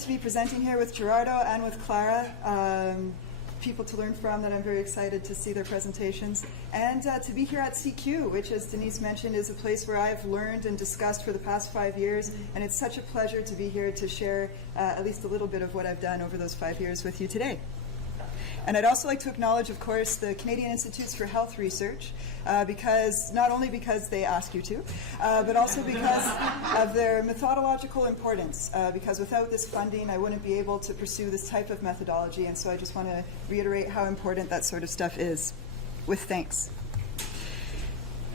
to be presenting here with Gerardo and with Clara, people to learn from that I'm very excited to see their presentations, and to be here at CQ, which, as Denise mentioned, is a place where I've learned and discussed for the past 5 years, and it's such a pleasure to be here to share at least a little bit of what I've done over those 5 years with you today. And I'd also like to acknowledge, of course, the Canadian Institutes for Health Research, because not only because they ask you to, but also because of their methodological importance, because without this funding, I wouldn't be able to pursue this type of methodology, and so I just want to reiterate how important that sort of stuff is, with thanks.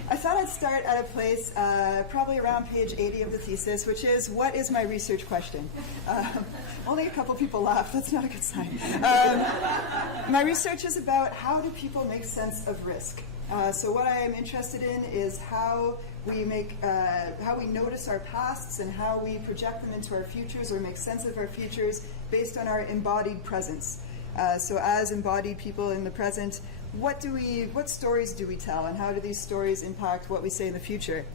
I thought I'd start at a place probably around page 80 of the thesis, which is, what is my research question? Only a couple people laughed. That's not a good sign. My research is about how do people make sense of risk. So what I am interested in is how we notice our pasts and how we project them into our futures or make sense of our futures based on our embodied presence. So as embodied people in the present, what stories do we tell, and how do these stories impact what we say in the future?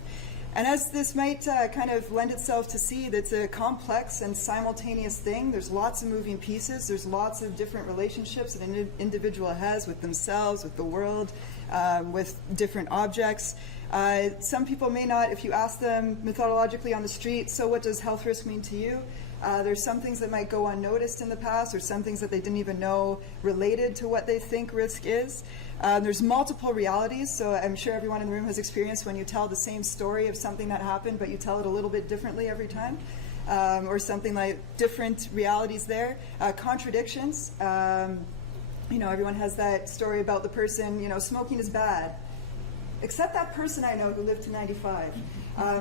And as this might kind of lend itself to see, that's a complex and simultaneous thing. There's lots of moving pieces. There's lots of different relationships that an individual has with themselves, with the world, with different objects. Some people may not, if you ask them methodologically on the street, so what does health risk mean to you? There's some things that might go unnoticed in the past, or some things that they didn't even know related to what they think risk is. There's multiple realities, so I'm sure everyone in the room has experienced when you tell the same story of something that happened, but you tell it a little bit differently every time, or something like different realities there. Contradictions. Everyone has that story about the person, smoking is bad. Except that person I know who lived to 95.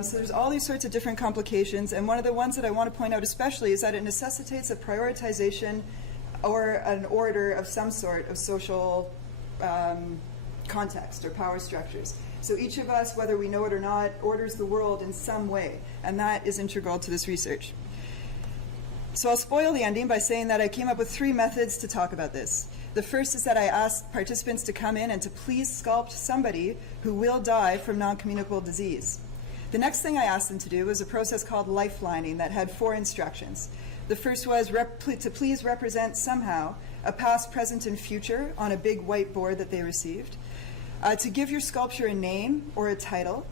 So there's all these sorts of different complications, and one of the ones that I want to point out especially is that it necessitates a prioritization or an order of some sort of social context or power structures. So each of us, whether we know it or not, orders the world in some way, and that is integral to this research. So I'll spoil the ending by saying that I came up with 3 methods to talk about this. The first is that I asked participants to come in and to please sculpt somebody who will die from non-communicable disease. The next thing I asked them to do was a process called lifelining that had 4 instructions. The first was to please represent somehow a past, present, and future on a big whiteboard that they received, to give your sculpture a name or a title,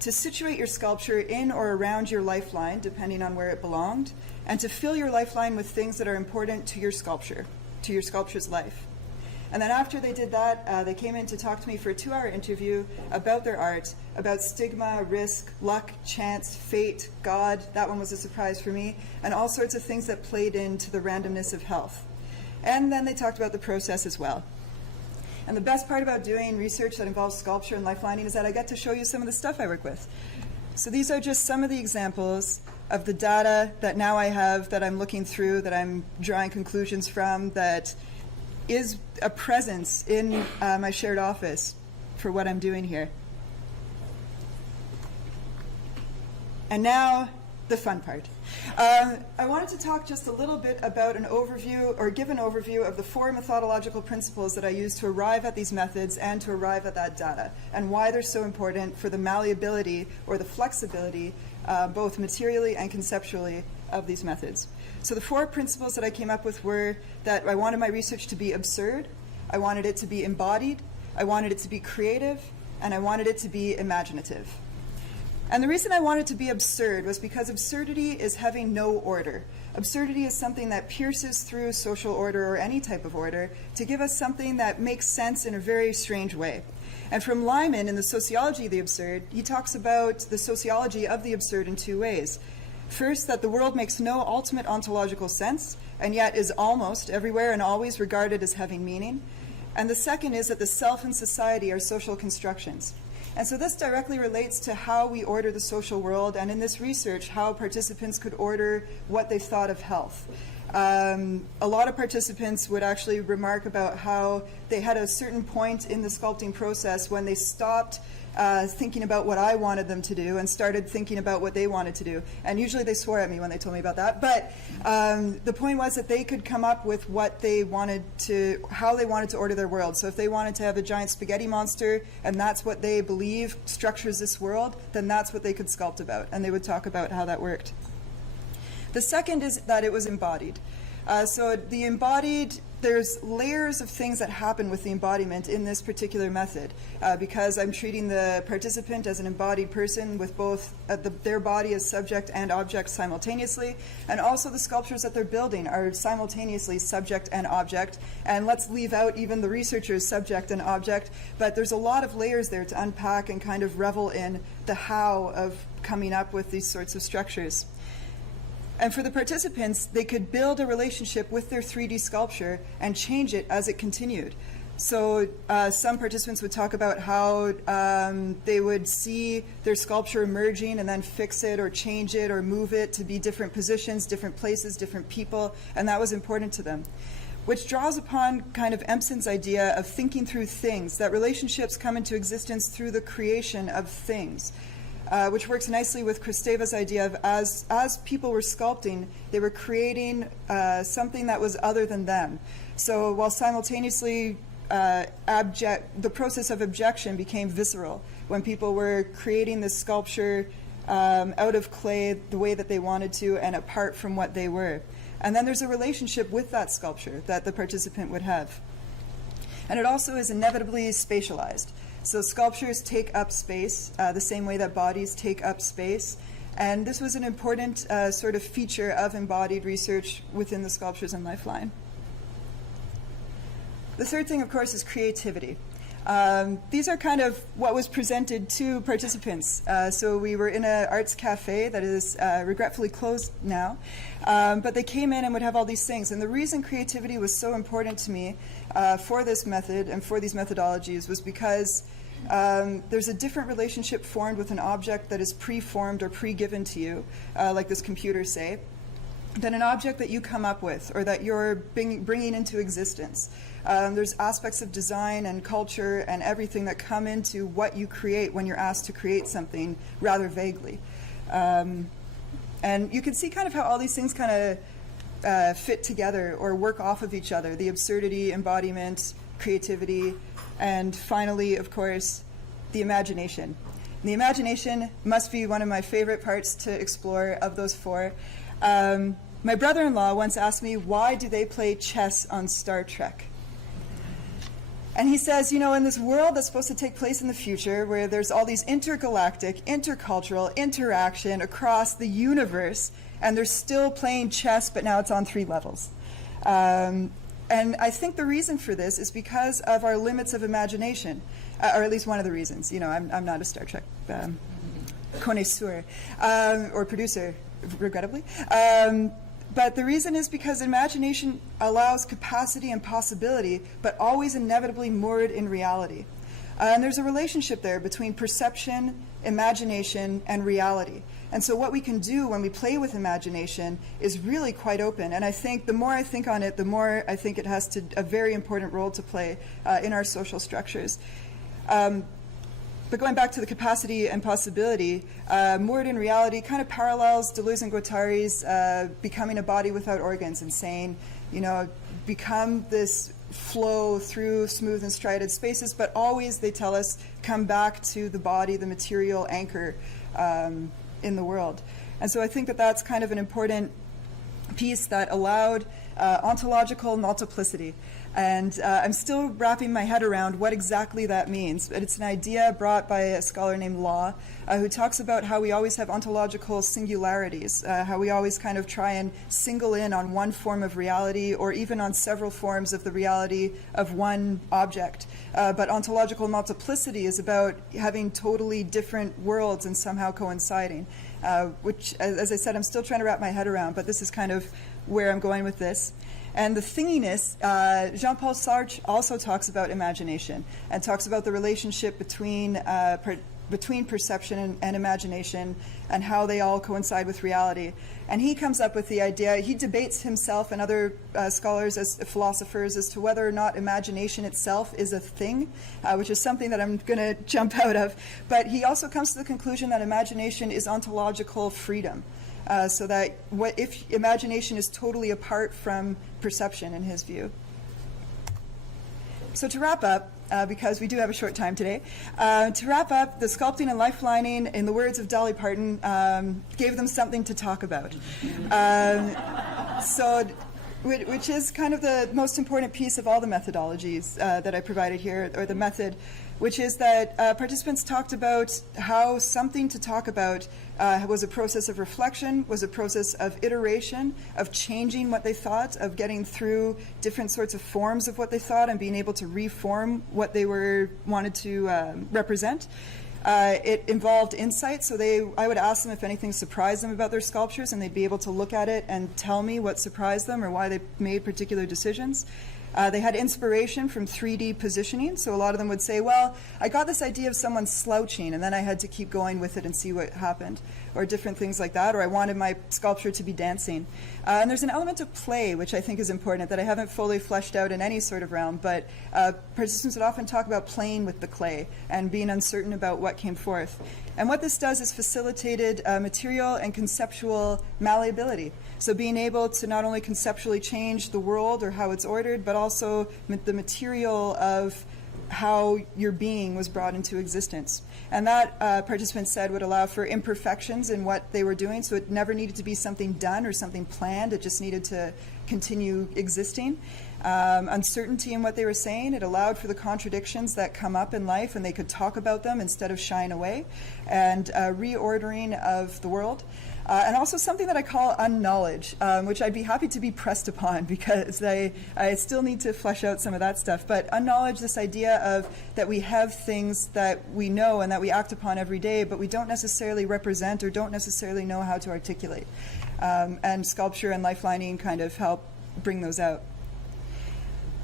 to situate your sculpture in or around your lifeline, depending on where it belonged, and to fill your lifeline with things that are important to your sculpture, to your sculpture's life. And then after they did that, they came in to talk to me for a 2-hour interview about their art, about stigma, risk, luck, chance, fate, God. That one was a surprise for me, and all sorts of things that played into the randomness of health. And then they talked about the process as well. And the best part about doing research that involves sculpture and lifelining is that I get to show you some of the stuff I work with. So these are just some of the examples of the data that now I have, that I'm looking through, that I'm drawing conclusions from, that is a presence in my shared office for what I'm doing here. And now, the fun part. I wanted to talk just a little bit about an overview, or give an overview of the 4 methodological principles that I use to arrive at these methods and to arrive at that data, and why they're so important for the malleability or the flexibility, both materially and conceptually, of these methods. So the 4 principles that I came up with were that I wanted my research to be absurd, I wanted it to be embodied, I wanted it to be creative, and I wanted it to be imaginative. And the reason I wanted it to be absurd was because absurdity is having no order. Absurdity is something that pierces through social order or any type of order to give us something that makes sense in a very strange way. And from Lyman in the Sociology of the Absurd, he talks about the sociology of the absurd in 2 ways. First, that the world makes no ultimate ontological sense, and yet is almost everywhere and always regarded as having meaning. And the second is that the self and society are social constructions. And so this directly relates to how we order the social world, and in this research, how participants could order what they thought of health. A lot of participants would actually remark about how they had a certain point in the sculpting process when they stopped thinking about what I wanted them to do and started thinking about what they wanted to do. And usually they swore at me when they told me about that. But the point was that they could come up with what they wanted to, how they wanted to order their world. So if they wanted to have a giant spaghetti monster and that's what they believe structures this world, then that's what they could sculpt about. And they would talk about how that worked. The second is that it was embodied. So the embodied, there's layers of things that happen with the embodiment in this particular method, because I'm treating the participant as an embodied person with both their body as subject and object simultaneously, and also the sculptures that they're building are simultaneously subject and object. And let's leave out even the researchers subject and object, but there's a lot of layers there to unpack and kind of revel in the how of coming up with these sorts of structures. And for the participants, they could build a relationship with their 3D sculpture and change it as it continued. So some participants would talk about how they would see their sculpture emerging and then fix it or change it or move it to be different positions, different places, different people, and that was important to them. Which draws upon kind of Empson's idea of thinking through things, that relationships come into existence through the creation of things. Which works nicely with Kristeva's idea of as people were sculpting, they were creating something that was other than them. So while simultaneously the process of objection became visceral when people were creating this sculpture out of clay the way that they wanted to and apart from what they were. And then there's a relationship with that sculpture that the participant would have. And it also is inevitably spatialized. So sculptures take up space the same way that bodies take up space. And this was an important sort of feature of embodied research within the Sculptures in Lifeline. The third thing, of course, is creativity. These are kind of what was presented to participants. So we were in an arts cafe that is regretfully closed now. But they came in and would have all these things. And the reason creativity was so important to me for this method and for these methodologies was because there's a different relationship formed with an object that is pre-formed or pre-given to you, like this computer, say, than an object that you come up with or that you're bringing into existence. There's aspects of design and culture and everything that come into what you create when you're asked to create something rather vaguely. And you can see kind of how all these things kind of fit together or work off of each other, the absurdity, embodiment, creativity, and finally, of course, the imagination. And the imagination must be one of my favorite parts to explore of those four. My brother-in-law once asked me, why do they play chess on Star Trek? And he says, you know, in this world that's supposed to take place in the future, where there's all these intergalactic, intercultural interaction across the universe, and they're still playing chess, but now it's on 3 levels. And I think the reason for this is because of our limits of imagination, or at least one of the reasons. You know, I'm not a Star Trek connoisseur or producer, regrettably. But the reason is because imagination allows capacity and possibility, but always inevitably moored in reality. And there's a relationship there between perception, imagination, and reality. And so what we can do when we play with imagination is really quite open. And I think the more I think on it, the more I think it has a very important role to play in our social structures. But going back to the capacity and possibility, moored in reality kind of parallels Deleuze and Guattari's becoming a body without organs and saying, you know, become this flow through smooth and striated spaces, but always, they tell us, come back to the body, the material anchor in the world. And so I think that that's kind of an important piece that allowed ontological multiplicity. And I'm still wrapping my head around what exactly that means. But it's an idea brought by a scholar named Law, who talks about how we always have ontological singularities, how we always kind of try and single in on one form of reality or even on several forms of the reality of one object. But ontological multiplicity is about having totally different worlds and somehow coinciding, which, as I said, I'm still trying to wrap my head around, but this is kind of where I'm going with this. And the thinginess, Jean-Paul Sartre also talks about imagination and talks about the relationship between perception and imagination and how they all coincide with reality. And he comes up with the idea, he debates himself and other scholars as philosophers as to whether or not imagination itself is a thing, which is something that I'm going to jump out of. But he also comes to the conclusion that imagination is ontological freedom. So that if imagination is totally apart from perception, in his view. So to wrap up, because we do have a short time today. To wrap up, the sculpting and lifelining, in the words of Dolly Parton, gave them something to talk about. Which is kind of the most important piece of all the methodologies that I provided here, or the method, which is that participants talked about how something to talk about was a process of reflection, was a process of iteration, of changing what they thought, of getting through different sorts of forms of what they thought and being able to reform what they wanted to represent. It involved insight, so I would ask them if anything surprised them about their sculptures, and they'd be able to look at it and tell me what surprised them or why they made particular decisions. They had inspiration from 3D positioning, so a lot of them would say, well, I got this idea of someone slouching, and then I had to keep going with it and see what happened, or different things like that, or I wanted my sculpture to be dancing. And there's an element of play, which I think is important, that I haven't fully fleshed out in any sort of realm, but participants would often talk about playing with the clay and being uncertain about what came forth. And what this does is facilitated material and conceptual malleability. So being able to not only conceptually change the world or how it's ordered, but also the material of how your being was brought into existence. And that, participants said, would allow for imperfections in what they were doing, so it never needed to be something done or something planned, it just needed to continue existing. Uncertainty in what they were saying, it allowed for the contradictions that come up in life, and they could talk about them instead of shying away, and reordering of the world. And also something that I call unknowledge, which I'd be happy to be pressed upon, because I still need to flesh out some of that stuff. But unknowledge, this idea of that we have things that we know and that we act upon every day, but we don't necessarily represent or don't necessarily know how to articulate. And sculpture and lifelining kind of help bring those out.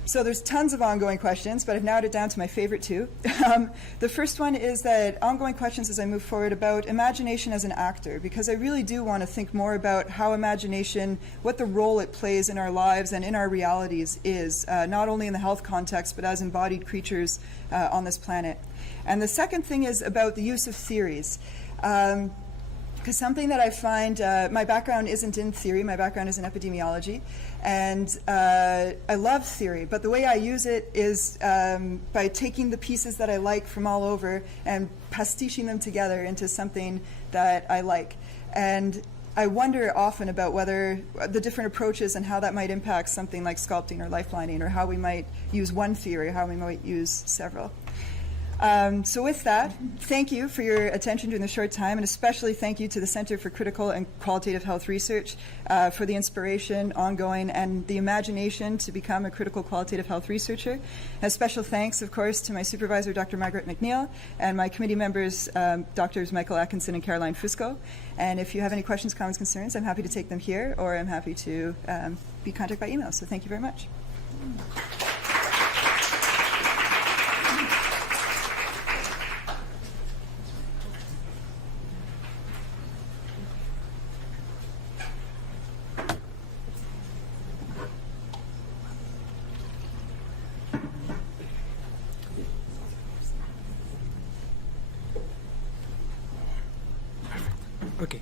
So there's tons of ongoing questions, but I've narrowed it down to my favorite two. The first one is that ongoing questions as I move forward about imagination as an actor, because I really do want to think more about how imagination, what the role it plays in our lives and in our realities is, not only in the health context, but as embodied creatures on this planet. And the second thing is about the use of theories. Because something that I find, my background isn't in theory, my background is in epidemiology, and I love theory, but the way I use it is by taking the pieces that I like from all over and pastiching them together into something that I like. And I wonder often about whether the different approaches and how that might impact something like sculpting or lifelining, or how we might use one theory, or how we might use several. So with that, thank you for your attention during the short time, and especially thank you to the Center for Critical and Qualitative Health Research for the inspiration, ongoing, and the imagination to become a critical qualitative health researcher. And special thanks, of course, to my supervisor, Dr. Margaret McNeil, and my committee members, Drs. Michael Atkinson and Caroline Fusco. And if you have any questions, comments, concerns, I'm happy to take them here, or I'm happy to be contacted by email. So thank you very much. Okay.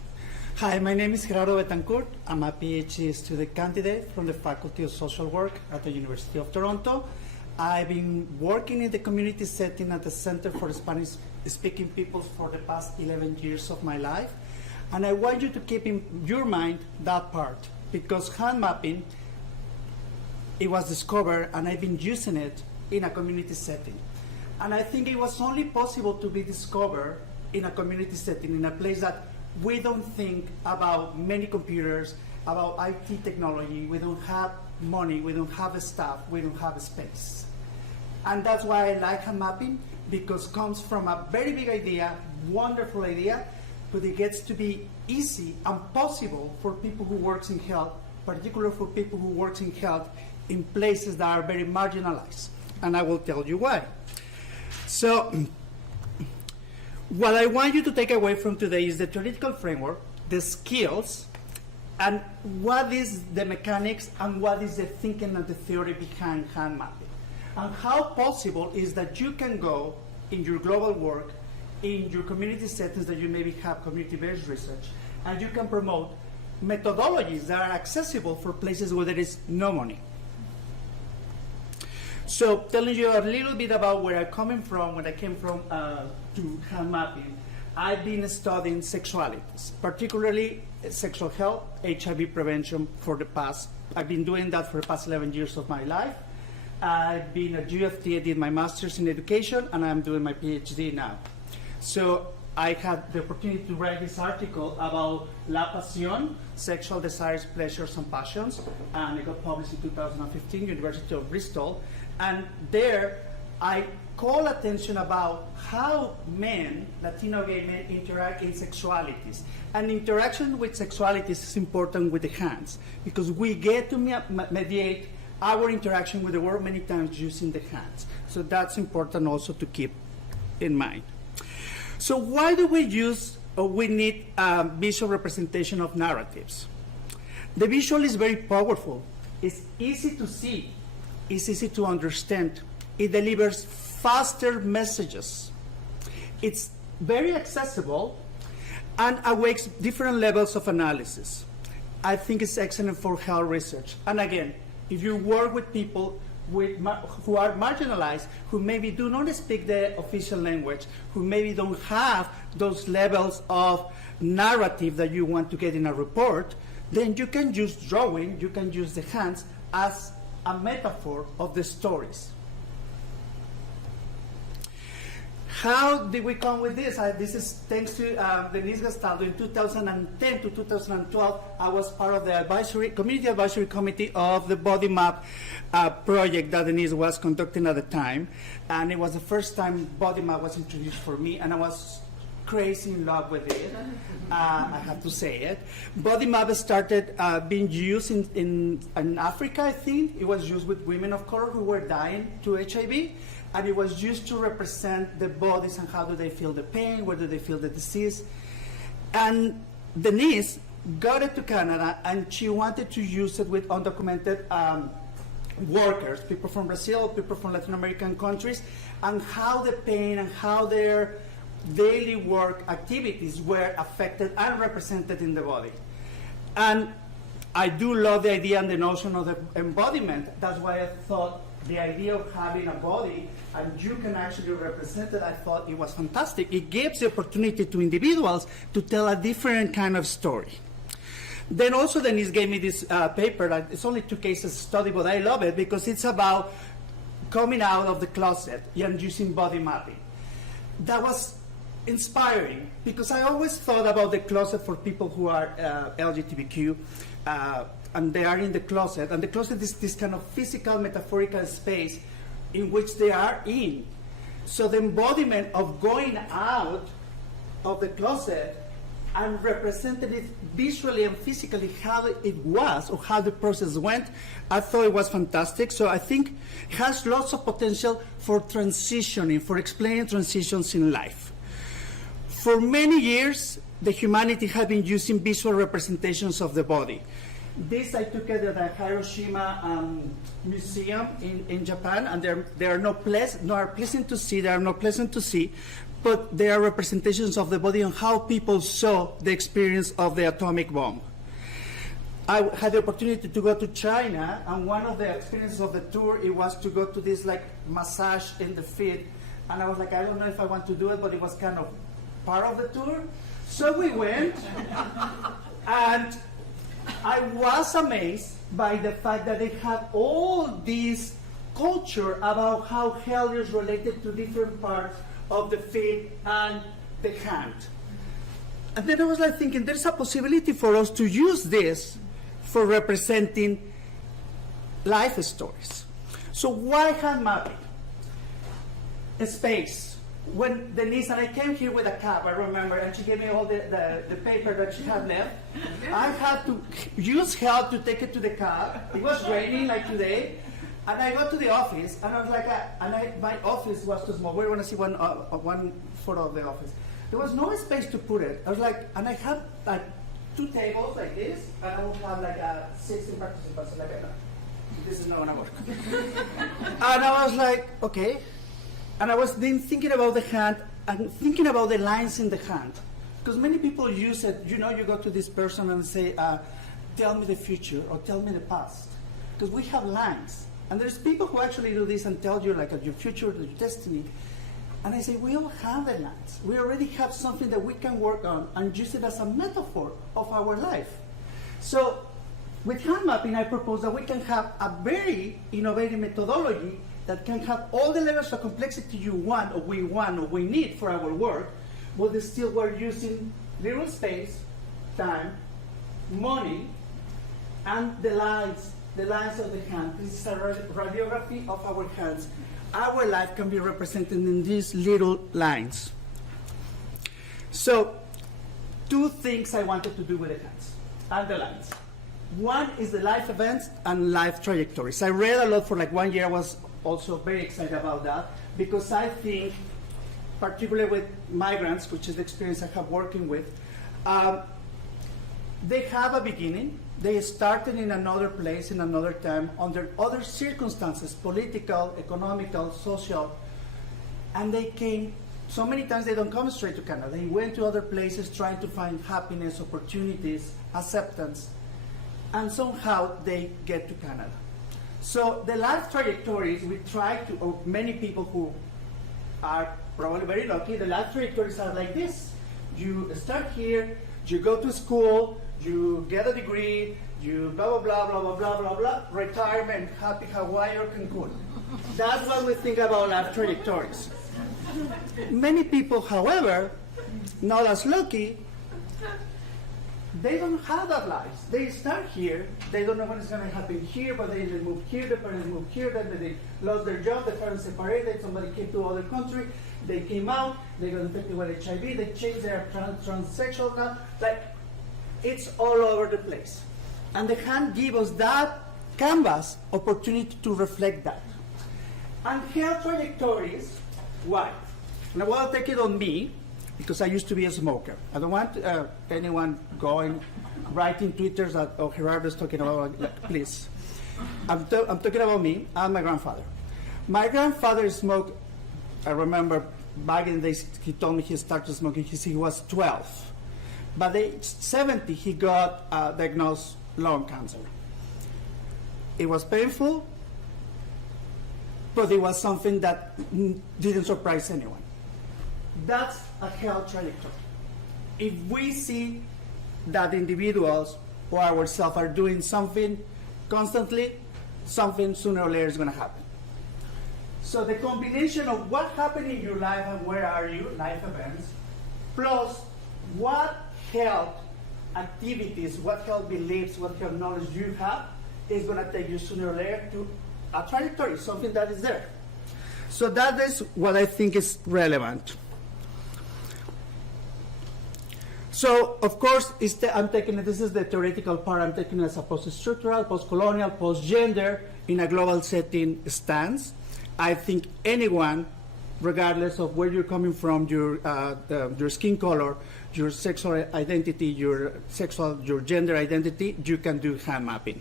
Hi, my name is Gerardo Betancourt. I'm a PhD student candidate from the Faculty of Social Work at the University of Toronto. I've been working in the community setting at the Center for Spanish-Speaking Peoples for the past 11 years of my life. And I want you to keep in your mind that part, because hand mapping, it was discovered, and I've been using it in a community setting. And I think it was only possible to be discovered in a community setting, in a place that we don't think about many computers, about IT technology, we don't have money, we don't have staff, we don't have space. And that's why I like hand mapping, because it comes from a very big idea, wonderful idea, but it gets to be easy and possible for people who work in health, particularly for people who work in health in places that are very marginalized. And I will tell you why. So, what I want you to take away from today is the theoretical framework, the skills, and what is the mechanics and what is the thinking and the theory behind hand mapping. And how possible is that you can go in your global work, in your community settings that you maybe have community-based research, and you can promote methodologies that are accessible for places where there is no money. So telling you a little bit about where I'm coming from, when I came from to hand mapping, I've been studying sexualities, particularly sexual health, HIV prevention I've been doing that for the past 11 years of my life. I've been at UFT, I did my master's in education, and I'm doing my PhD now. So I had the opportunity to write this article about La Pasión, Sexual Desires, Pleasures, and Passions, and it got published in 2015, University of Bristol. And there, I call attention about how men, Latino gay men, interact in sexualities. And interaction with sexualities is important with the hands, because we get to mediate our interaction with the world many times using the hands. So that's important also to keep in mind. So why do we use, or we need visual representation of narratives? The visual is very powerful. It's easy to see. It's easy to understand. It delivers faster messages. It's very accessible and awakes different levels of analysis. I think it's excellent for health research. And again, if you work with people who are marginalized, who maybe do not speak the official language, who maybe don't have those levels of narrative that you want to get in a report, then you can use drawing, you can use the hands as a metaphor of the stories. How did we come with this? This is thanks to Denise Gastaldo. In 2010 to 2012, I was part of the community advisory committee of the body map project that Denise was conducting at the time. And it was the first time body map was introduced for me, and I was crazy in love with it. I have to say it. Body map started being used in Africa, I think. It was used with women of color who were dying to HIV. And it was used to represent the bodies and how do they feel the pain, where do they feel the disease. And Denise got it to Canada, and she wanted to use it with undocumented workers, people from Brazil, people from Latin American countries, and how the pain and how their daily work activities were affected and represented in the body. And I do love the idea and the notion of the embodiment. That's why I thought the idea of having a body and you can actually represent it, I thought it was fantastic. It gives the opportunity to individuals to tell a different kind of story. Then also Denise gave me this paper. It's only 2 cases study, but I love it because it's about coming out of the closet and using body mapping. That was inspiring because I always thought about the closet for people who are LGBTQ, and they are in the closet. And the closet is this kind of physical, metaphorical space in which they are in. So the embodiment of going out of the closet and representing it visually and physically how it was or how the process went, I thought it was fantastic. So I think it has lots of potential for transitioning, for explaining transitions in life. For many years, the humanity has been using visual representations of the body. This I took it at the Hiroshima Museum in Japan, and they are not pleasant to see, they are not pleasant to see, but they are representations of the body and how people saw the experience of the atomic bomb. I had the opportunity to go to China, and one of the experiences of the tour, it was to go to this like massage in the feet, and I was like, I don't know if I want to do it, but it was kind of part of the tour. So we went, and I was amazed by the fact that they have all this culture about how health is related to different parts of the feet and the hand. And then I was like thinking, there's a possibility for us to use this for representing life stories. So why hand mapping? A space. When Denise and I came here with a cab, I remember, and she gave me all the paper that she had left. I had to use help to take it to the cab. It was raining like today. And I got to the office, and I was like, my office was too small. We're going to see one photo of the office. There was no space to put it. I was like, and I had like 2 tables like this, and I would have like 16 participants like that. This is not going to work. And I was like, okay. And I was then thinking about the hand and thinking about the lines in the hand. Because many people use it, you go to this person and say, tell me the future or tell me the past. Because we have lines. And there's people who actually do this and tell you like your future, your destiny. And I say, we all have the lines. We already have something that we can work on and use it as a metaphor of our life. So with hand mapping, I propose that we can have a very innovative methodology that can have all the levels of complexity you want, or we need for our work, but still we're using little space, time, money, and the lines of the hand. This is a radiography of our hands. Our life can be represented in these little lines. So, two things I wanted to do with the hands and the lines. One is the life events and life trajectories. I read a lot for like 1 year. I was also very excited about that because I think, particularly with migrants, which is the experience I have working with, they have a beginning. They started in another place, in another time, under other circumstances, political, economical, social, and they came, so many times they don't come straight to Canada. They went to other places trying to find happiness, opportunities, acceptance, and somehow they get to Canada. So the life trajectories, we try to, or many people who are probably very lucky, the life trajectories are like this. You start here, you go to school, you get a degree, you blah, blah, blah, blah, blah, blah, blah, blah, retirement, happy Hawaii or Cancun. That's what we think about life trajectories. Many people, however, not as lucky, they don't have that life. They start here, they don't know what is going to happen here, but they move here, the parents move here, then they lost their job, the parents separated, somebody came to other country, they came out, they got infected with HIV, they changed their transsexual now, like, it's all over the place. And the hand gives us that canvas opportunity to reflect that. And health trajectories, why? Now, well, I'll take it on me, because I used to be a smoker. I don't want anyone writing Twitters that, oh, Gerardo's talking about, like, please. I'm talking about me and my grandfather. My grandfather smoked, I remember back in the days, he told me he started smoking, he was 12. By the age 70, he got diagnosed lung cancer. It was painful, but it was something that didn't surprise anyone. That's a health trajectory. If we see that individuals or ourselves are doing something constantly, something sooner or later is going to happen. So the combination of what happened in your life and where are you, life events, plus what health activities, what health beliefs, what health knowledge you have, is going to take you sooner or later to a trajectory, something that is there. So that is what I think is relevant. So, of course, I'm taking it, this is the theoretical part, I'm taking it as a post-structural, post-colonial, post-gender, in a global setting stance. I think anyone, regardless of where you're coming from, your skin color, your sexual identity, your gender identity, you can do hand mapping.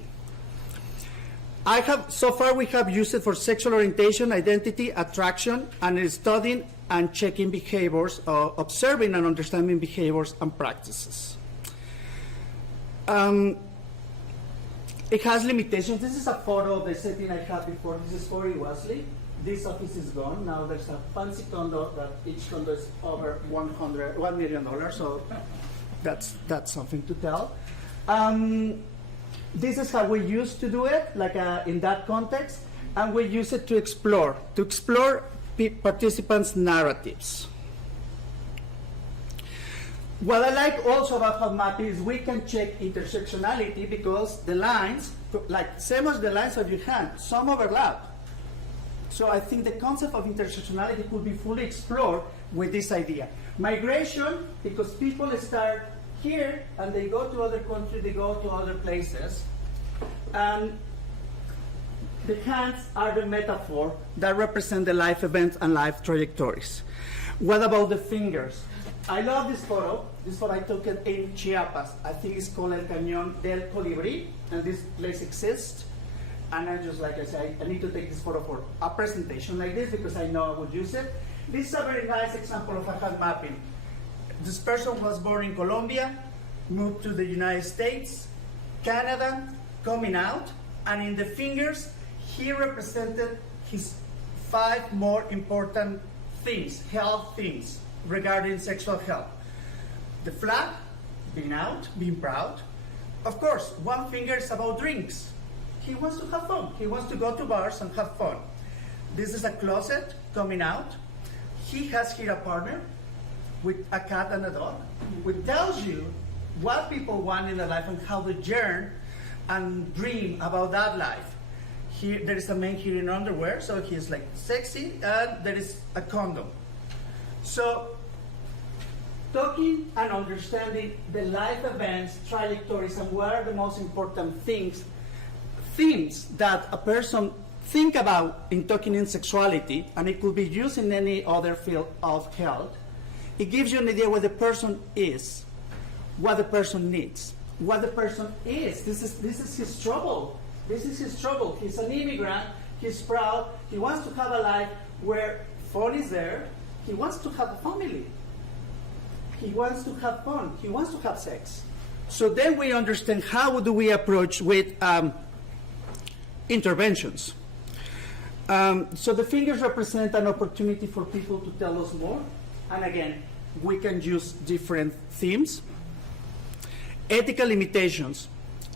So far we have used it for sexual orientation, identity, attraction, and studying and checking behaviors, observing and understanding behaviors and practices. It has limitations. This is a photo of the setting I had before. This is for Wesley. This office is gone. Now there's a fancy condo that each condo is over $1 million, so that's something to tell. This is how we used to do it, like in that context, and we use it to explore participants' narratives. What I like also about hand mapping is we can check intersectionality because the lines, like same as the lines of your hand, some overlap. So I think the concept of intersectionality could be fully explored with this idea. Migration, because people start here and they go to other countries, they go to other places. And the hands are the metaphor that represent the life events and life trajectories. What about the fingers? I love this photo. This photo I took it in Chiapas. I think it's called El Cañón del Colibrí, and this place exists. And I just, like I said, I need to take this photo for a presentation like this because I know I would use it. This is a very nice example of a hand mapping. This person was born in Colombia, moved to the United States, Canada, coming out, and in the fingers, he represented his 5 more important things, health things, regarding sexual health. The flag, being out, being proud. Of course, one finger is about drinks. He wants to have fun. He wants to go to bars and have fun. This is a closet coming out. He has here a partner with a cat and a dog, which tells you what people want in their life and how they yearn and dream about that life. Here, there is a man here in underwear, so he's like sexy, and there is a condom. So, talking and understanding the life events, trajectories, and what are the most important themes that a person think about in talking in sexuality, and it could be used in any other field of health. It gives you an idea what the person is, what the person needs, what the person is. This is his trouble. This is his trouble. He's an immigrant. He's proud. He wants to have a life where fun is there. He wants to have a family. He wants to have fun. He wants to have sex. So then we understand how do we approach with interventions. So the fingers represent an opportunity for people to tell us more. And again, we can use different themes. Ethical limitations.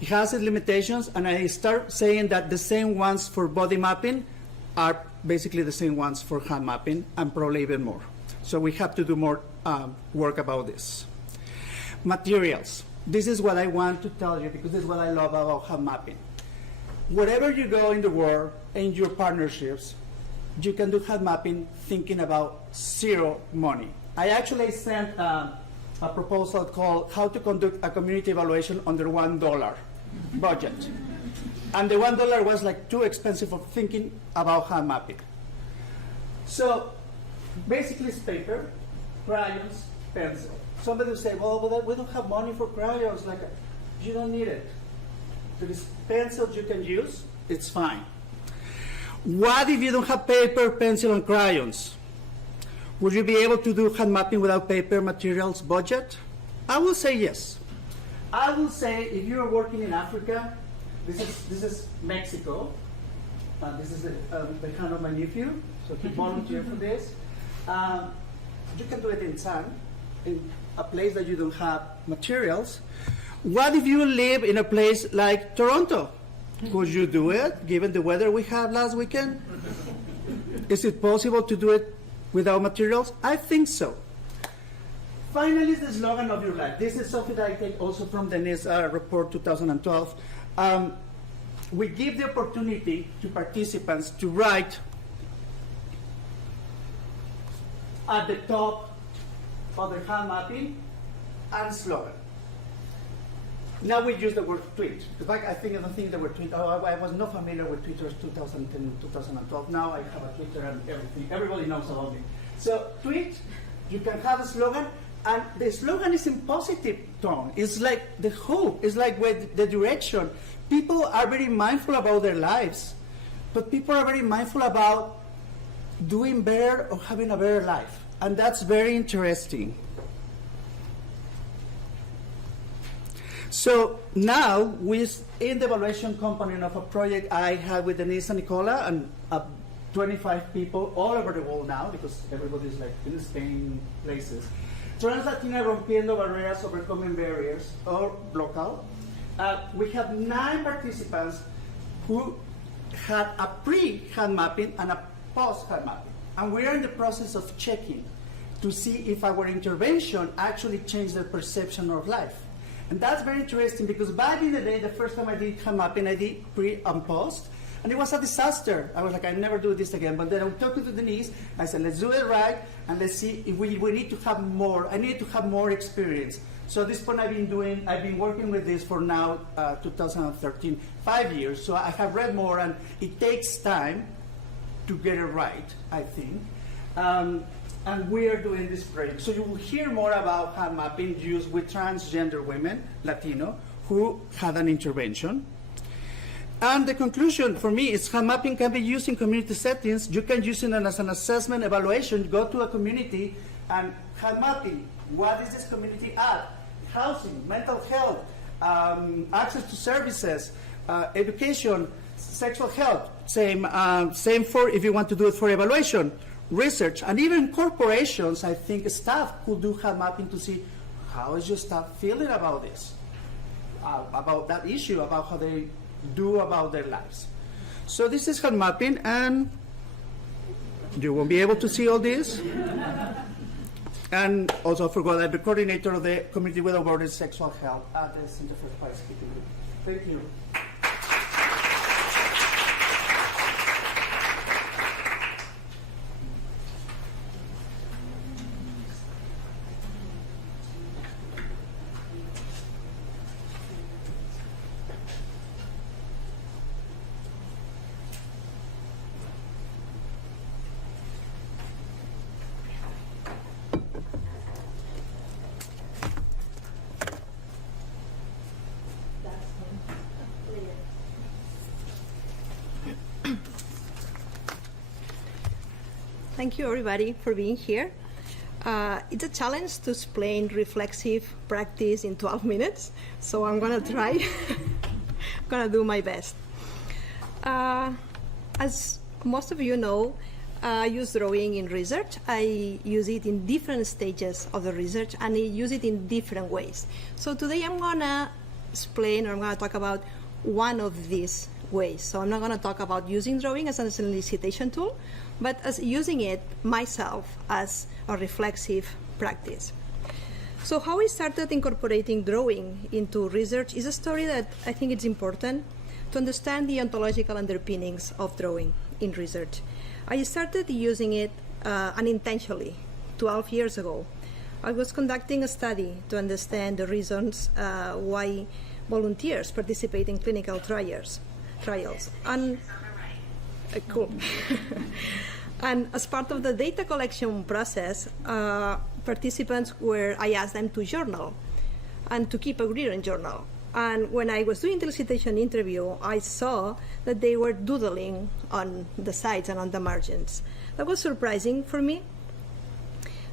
It has its limitations, and I start saying that the same ones for body mapping are basically the same ones for hand mapping, and probably even more. So we have to do more work about this. Materials. This is what I want to tell you, because this is what I love about hand mapping. Wherever you go in the world, in your partnerships, you can do hand mapping thinking about 0 money. I actually sent a proposal called How to Conduct a Community Evaluation Under $1 Budget. And the $1 was like too expensive for thinking about hand mapping. So basically it's paper, crayons, pencil. Somebody will say, well, we don't have money for crayons. Like, you don't need it. There is pencils you can use, it's fine. What if you don't have paper, pencil, and crayons? Would you be able to do hand mapping without paper, materials, budget? I will say yes. I will say if you're working in Africa, this is Mexico. This is the hand of my nephew, so he volunteered for this. You can do it in sand, in a place that you don't have materials. What if you live in a place like Toronto? Could you do it, given the weather we had last weekend? Is it possible to do it without materials? I think so. Finally, the slogan of your life. This is something that I take also from the NIST report 2012. We give the opportunity to participants to write at the top of the hand mapping and slogan. Now we use the word tweet. In fact, I don't think the word tweet. I was not familiar with Twitter 2010, 2012. Now I have a Twitter and everything. Everybody knows about me. So tweet, you can have a slogan, and the slogan is in positive tone. It's like the hope. It's like with the direction. People are very mindful about their lives, but people are very mindful about doing better or having a better life. And that's very interesting. So now, in the evaluation component of a project I had with Denise and Nicola, and 25 people all over the world now, because everybody's like in Spain, places. Trans-Latina Rompiendo Barreras, Overcoming Barriers, or local. We have 9 participants who had a pre-hand mapping and a post-hand mapping. And we are in the process of checking to see if our intervention actually changed their perception of life. And that's very interesting, because back in the day, the first time I did hand mapping, I did pre and post, and it was a disaster. I was like, I never do this again. But then I was talking to Denise, I said, let's do it right, and let's see if we need to have more. I need to have more experience. So at this point, I've been working with this for now, 2013, 5 years. So I have read more, and it takes time to get it right, I think. And we are doing this project. So you will hear more about hand mapping used with transgender women, Latino, who had an intervention. And the conclusion for me is hand mapping can be used in community settings. You can use it as an assessment evaluation. Go to a community and hand mapping. What is this community at? Housing, mental health, access to services, education, sexual health. Same for if you want to do it for evaluation, research, and even corporations. I think staff could do hand mapping to see how is your staff feeling about this, about that issue, about how they do about their lives. So this is hand mapping, and you won't be able to see all this. And also, I forgot, I'm the coordinator of the Community Without Borders Sexual Health at the Center for Spice Keeping Group. Thank you. Thank you, everybody, for being here. It's a challenge to explain reflexive practice in 12 minutes, so I'm going to try. I'm going to do my best. As most of you know, I use drawing in research. I use it in different stages of the research, and I use it in different ways. So today I'm going to explain, or I'm going to talk about one of these ways. So I'm not going to talk about using drawing as an elicitation tool, but as using it myself as a reflexive practice. So how I started incorporating drawing into research is a story that I think it's important to understand the ontological underpinnings of drawing in research. I started using it unintentionally 12 years ago. I was conducting a study to understand the reasons why volunteers participate in clinical trials. And cool. And as part of the data collection process, participants I asked them to journal and to keep a written journal. And when I was doing the elicitation interview, I saw that they were doodling on the sides and on the margins. That was surprising for me.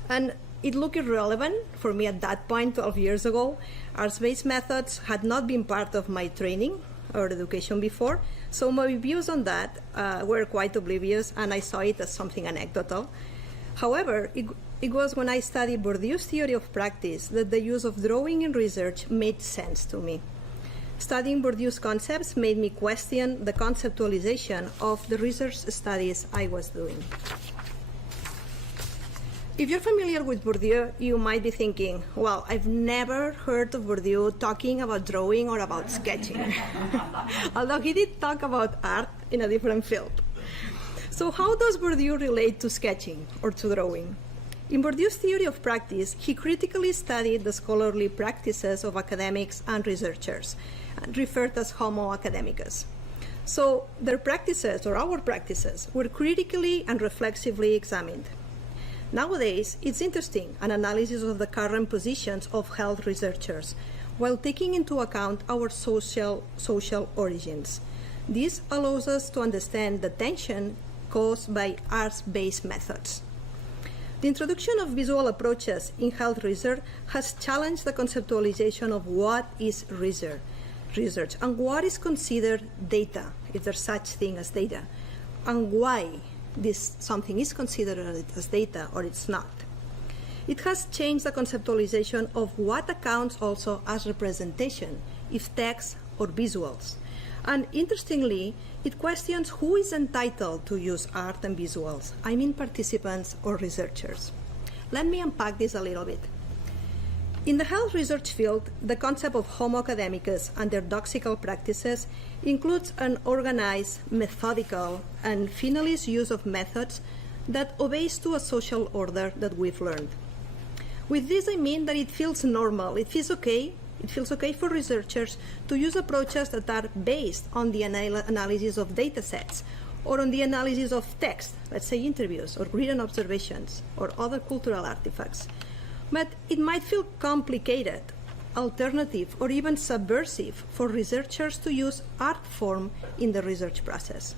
And it looked irrelevant for me at that point, 12 years ago. Arts-based methods had not been part of my training or education before, so my views on that were quite oblivious, and I saw it as something anecdotal. However, it was when I studied Bourdieu's theory of practice that the use of drawing in research made sense to me. Studying Bourdieu's concepts made me question the conceptualization of the research studies I was doing. If you're familiar with Bourdieu, you might be thinking, well, I've never heard of Bourdieu talking about drawing or about sketching, although he did talk about art in a different field. So how does Bourdieu relate to sketching or to drawing? In Bourdieu's theory of practice, he critically studied the scholarly practices of academics and researchers, referred as homo academicus. So their practices, or our practices, were critically and reflexively examined. Nowadays, it's interesting, an analysis of the current positions of health researchers, while taking into account our social origins. This allows us to understand the tension caused by arts-based methods. The introduction of visual approaches in health research has challenged the conceptualization of what is research and what is considered data, if there's such thing as data, and why this something is considered as data or it's not. It has changed the conceptualization of what accounts also as representation, if text or visuals. And interestingly, it questions who is entitled to use art and visuals. I mean participants or researchers. Let me unpack this a little bit. In the health research field, the concept of homo academicus and their doxical practices includes an organized, methodical, and finalist use of methods that obeys to a social order that we've learned. With this, I mean that it feels normal, it feels okay for researchers to use approaches that are based on the analysis of data sets or on the analysis of text, let's say interviews or written observations or other cultural artifacts. But it might feel complicated, alternative, or even subversive for researchers to use art form in the research process.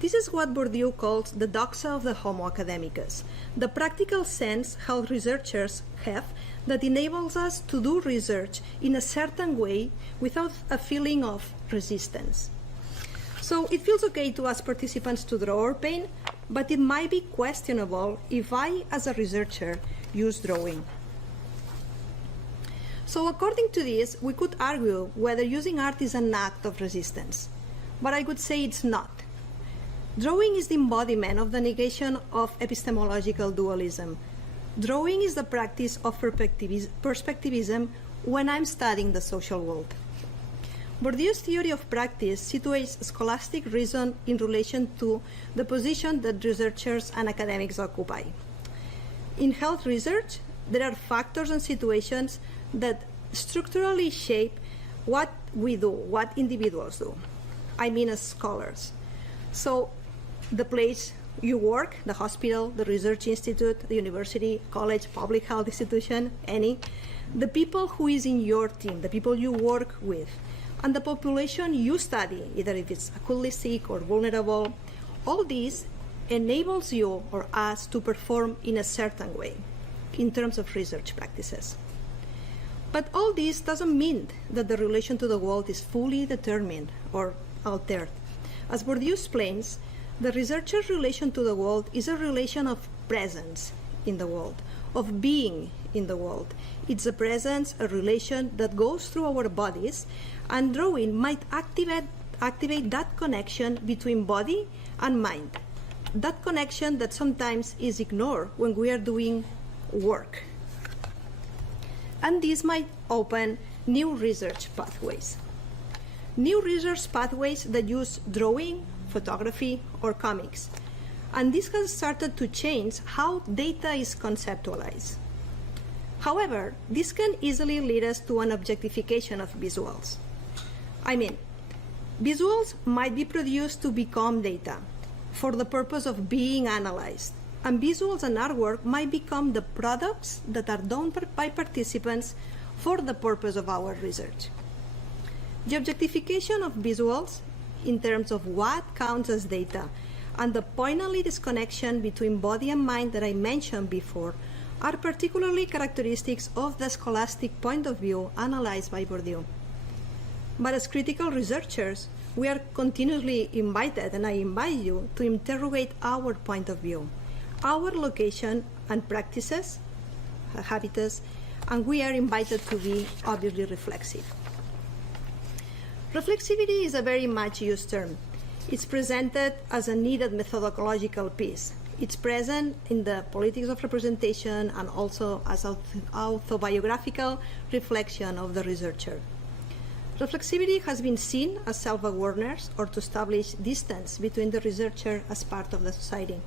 This is what Bourdieu calls the doxa of the homo academicus, the practical sense health researchers have that enables us to do research in a certain way without a feeling of resistance. So it feels okay to ask participants to draw or paint, but it might be questionable if I, as a researcher, use drawing. So according to this, we could argue whether using art is an act of resistance, but I would say it's not. Drawing is the embodiment of the negation of epistemological dualism. Drawing is the practice of perspectivism when I'm studying the social world. Bourdieu's theory of practice situates scholastic reason in relation to the position that researchers and academics occupy. In health research, there are factors and situations that structurally shape what we do, what individuals do. I mean as scholars. So the place you work, the hospital, the research institute, the university, college, public health institution, any, the people who is in your team, the people you work with, and the population you study, either if it's acutely sick or vulnerable, all this enables you or us to perform in a certain way in terms of research practices. But all this doesn't mean that the relation to the world is fully determined or altered. As Bourdieu explains, the researcher's relation to the world is a relation of presence in the world, of being in the world. It's a presence, a relation that goes through our bodies, and drawing might activate that connection between body and mind, that connection that sometimes is ignored when we are doing work. And this might open new research pathways. New research pathways that use drawing, photography, or comics. And this has started to change how data is conceptualized. However, this can easily lead us to an objectification of visuals. I mean, visuals might be produced to become data for the purpose of being analyzed, and visuals and artwork might become the products that are done by participants for the purpose of our research. The objectification of visuals in terms of what counts as data and the poignantly disconnection between body and mind that I mentioned before are particularly characteristics of the scholastic point of view analyzed by Bourdieu. But as critical researchers, we are continuously invited, and I invite you, to interrogate our point of view, our location and practices, habitus, and we are invited to be obviously reflexive. Reflexivity is a very much used term. It's presented as a needed methodological piece. It's present in the politics of representation and also as autobiographical reflection of the researcher. Reflexivity has been seen as self-awareness or to establish distance between the researcher as part of the society.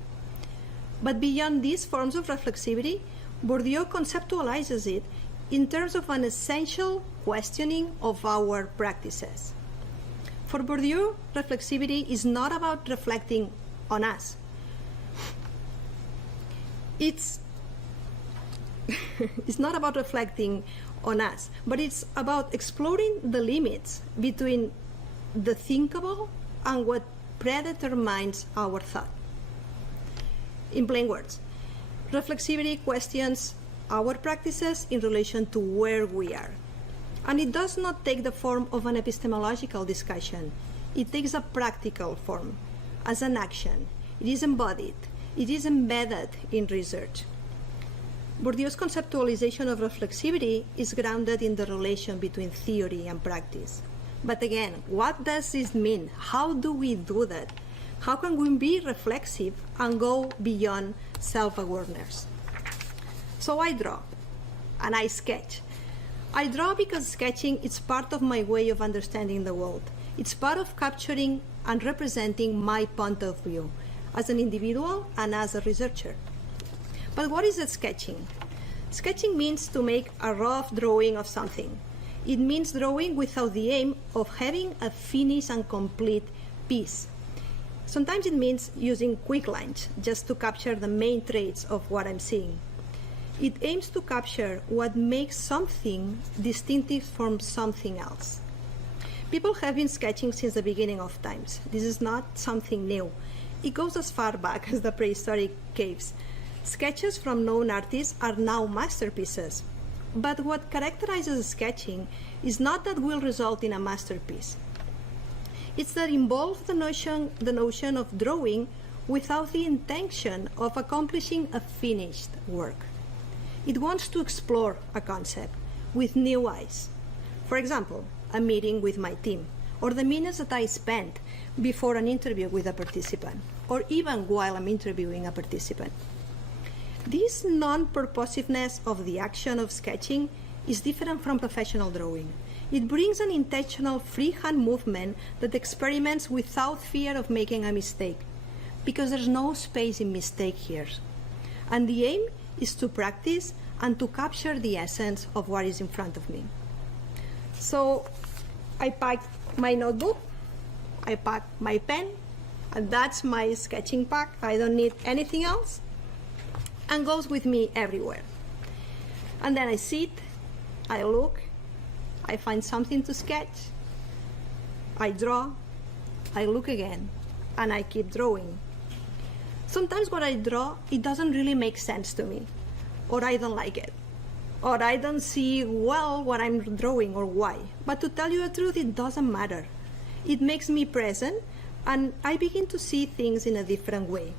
But beyond these forms of reflexivity, Bourdieu conceptualizes it in terms of an essential questioning of our practices. For Bourdieu, reflexivity is not about reflecting on us. It's not about reflecting on us, but it's about exploring the limits between the thinkable and what predetermines our thought. In plain words, reflexivity questions our practices in relation to where we are. And it does not take the form of an epistemological discussion. It takes a practical form, as an action. It is embodied. It is embedded in research. Bourdieu's conceptualization of reflexivity is grounded in the relation between theory and practice. But again, what does this mean? How do we do that? How can we be reflexive and go beyond self-awareness? So I draw, and I sketch. I draw because sketching is part of my way of understanding the world. It's part of capturing and representing my point of view as an individual and as a researcher. But what is sketching? Sketching means to make a rough drawing of something. It means drawing without the aim of having a finished and complete piece. Sometimes it means using quick lines just to capture the main traits of what I'm seeing. It aims to capture what makes something distinctive from something else. People have been sketching since the beginning of times. This is not something new. It goes as far back as the prehistoric caves. Sketches from known artists are now masterpieces. But what characterizes sketching is not that will result in a masterpiece. It's that involves the notion of drawing without the intention of accomplishing a finished work. It wants to explore a concept with new eyes. For example, a meeting with my team, or the minutes that I spent before an interview with a participant, or even while I'm interviewing a participant. This non-purposiveness of the action of sketching is different from professional drawing. It brings an intentional freehand movement that experiments without fear of making a mistake, because there's no space in mistake here. And the aim is to practice and to capture the essence of what is in front of me. So I packed my notebook, I packed my pen, and that's my sketching pack. I don't need anything else, and goes with me everywhere. And then I sit, I look, I find something to sketch, I draw, I look again, and I keep drawing. Sometimes what I draw, it doesn't really make sense to me, or I don't like it, or I don't see well what I'm drawing or why. But to tell you the truth, it doesn't matter. It makes me present, and I begin to see things in a different way.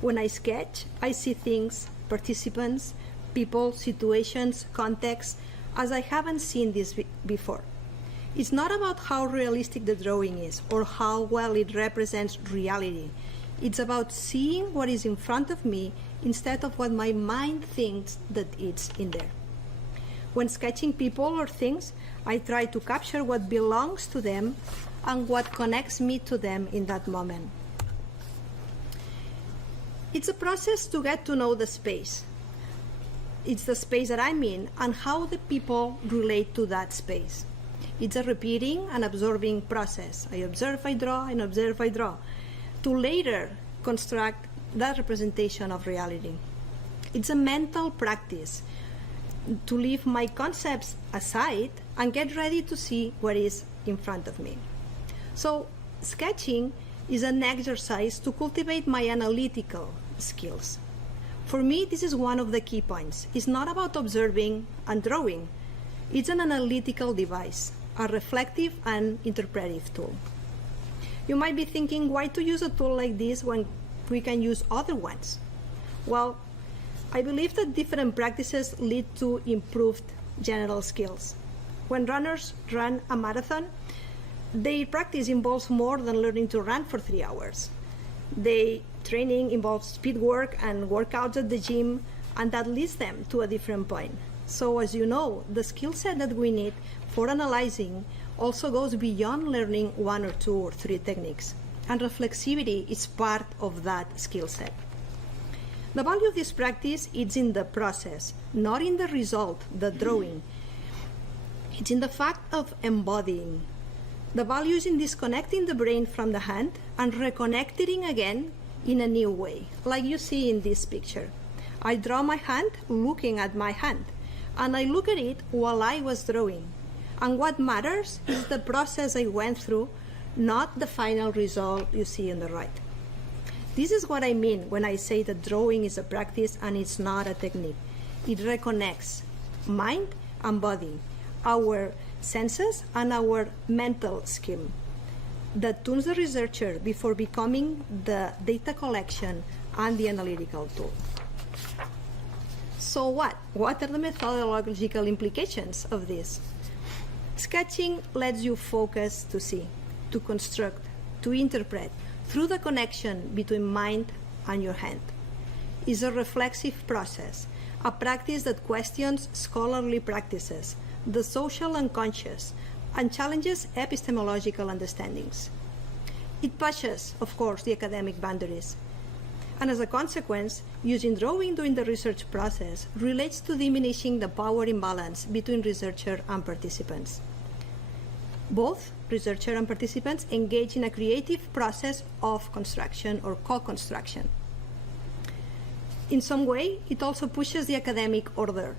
When I sketch, I see things, participants, people, situations, contexts, as I haven't seen this before. It's not about how realistic the drawing is or how well it represents reality. It's about seeing what is in front of me instead of what my mind thinks that it's in there. When sketching people or things, I try to capture what belongs to them and what connects me to them in that moment. It's a process to get to know the space. It's the space that I'm in and how the people relate to that space. It's a repeating and absorbing process. I observe, I draw, and observe, I draw, to later construct that representation of reality. It's a mental practice to leave my concepts aside and get ready to see what is in front of me. So sketching is an exercise to cultivate my analytical skills. For me, this is one of the key points. It's not about observing and drawing. It's an analytical device, a reflective and interpretive tool. You might be thinking, why to use a tool like this when we can use other ones? Well, I believe that different practices lead to improved general skills. When runners run a marathon, their practice involves more than learning to run for 3 hours. Their training involves speed work and workouts at the gym, and that leads them to a different point. So as you know, the skill set that we need for analyzing also goes beyond learning 1 or 2 or 3 techniques, and reflexivity is part of that skill set. The value of this practice is in the process, not in the result, the drawing. It's in the fact of embodying. The value is in disconnecting the brain from the hand and reconnecting again in a new way, like you see in this picture. I draw my hand looking at my hand, and I look at it while I was drawing. And what matters is the process I went through, not the final result you see on the right. This is what I mean when I say that drawing is a practice and it's not a technique. It reconnects mind and body, our senses and our mental scheme, that tunes the researcher before becoming the data collection and the analytical tool. So what? What are the methodological implications of this? Sketching lets you focus to see, to construct, to interpret through the connection between mind and your hand. It's a reflexive process, a practice that questions scholarly practices, the social unconscious, and challenges epistemological understandings. It pushes, of course, the academic boundaries. And as a consequence, using drawing during the research process relates to diminishing the power imbalance between researcher and participants. Both researcher and participants engage in a creative process of construction or co-construction. In some way, it also pushes the academic order.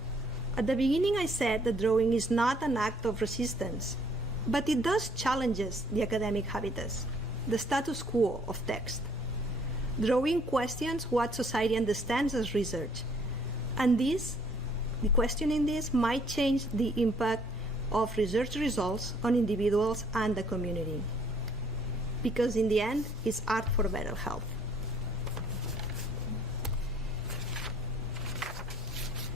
At the beginning, I said that drawing is not an act of resistance, but it does challenges the academic habitus, the status quo of text. Drawing questions what society understands as research, and the questioning this might change the impact of research results on individuals and the community. because in the end, it's art for better health.